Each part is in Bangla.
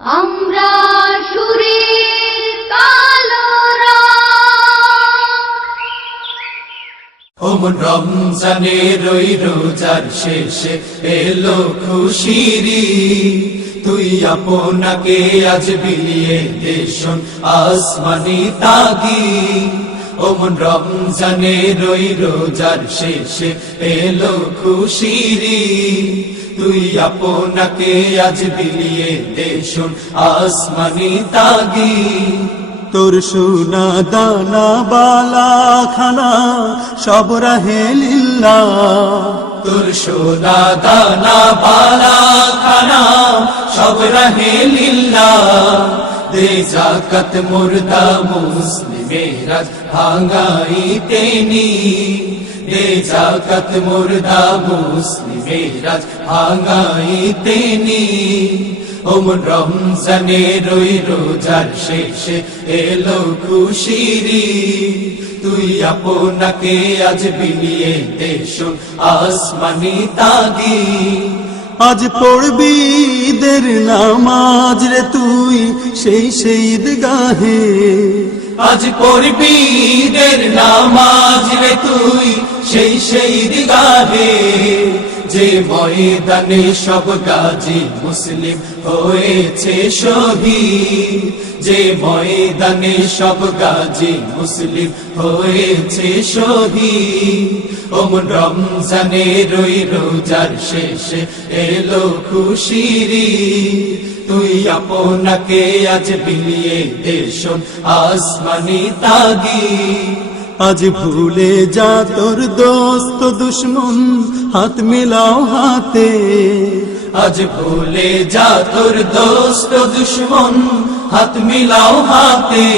আমরা সুরের কালো রং। ওমন রমজানে রোজার শেষে এলো খুশিরি তুই আপনাকে আজ বিলিয়ে দেশন আসমানি তাগি ওমন রমজানে রই রোজার শেষে এলো খুশিরি তুই আপনাকে আজ বিলিয়ে দেশন আসমানি তাগি তোর সোনা দানা বালা খানা সব রাহে লিল্লা তোর সোনা দানা বালা খানা সব রহে লিল্লা দে জাকাত মুর্দা মুসলিমেরাজ ভাঙাই তেনি দে জাকাত মুর্দা মুসলিমেরাজ ভাঙাই তেনি ওমন রমজানে রই রোজার শেষে এলো খুশিরি তুই আপনাকে আজ বিলিয়ে দেশ আসমানি তাগি আজ পড়বি দের নামাজ রে তুই সেই সেই গাহে আজ পড়বি দের নামাজ। তুই সেই সেই দিগাহে যে ময়দানে সব গাজী মুসলিম হয়েছে শহীদ। যে ময়দানে সব গাজী মুসলিম হয়েছে শহীদ। ওমন রমজানে রই রোজার শেষে এলো খুশিরি তুই আপনাকে আজ বিলিয়ে দেশন আসমানি তাগি আজ ভুলে যা তোর দোস্ত দুশ্মন, হাত মিলাও হাতে। আজ ভুলে যা তোর দোস্ত দুশ্মন, হাত মিলাও হাতে।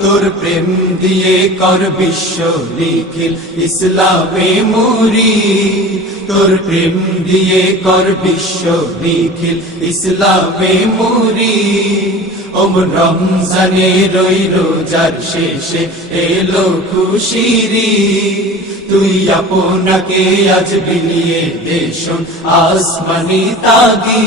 তোর প্রেম দিয়ে কর বিশ্ব নিখিল ইসলামে মুরি তোর প্রেম দিয়ে কর বিশ্ব লিখিল ইসলামে মুরি ওম রমজানে রই রোজার শেষে এলো খুশিরি। তুই আপনাকে আজ বিলিয়ে দেশন আসমানি তাগি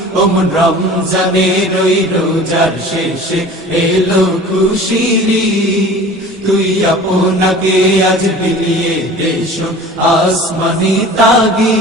ওম রমজানে রই রোজার শেষে এলো খুশিরি। তুই আপনাকে আজ বিলিয়ে দেশ আসমানি তাগি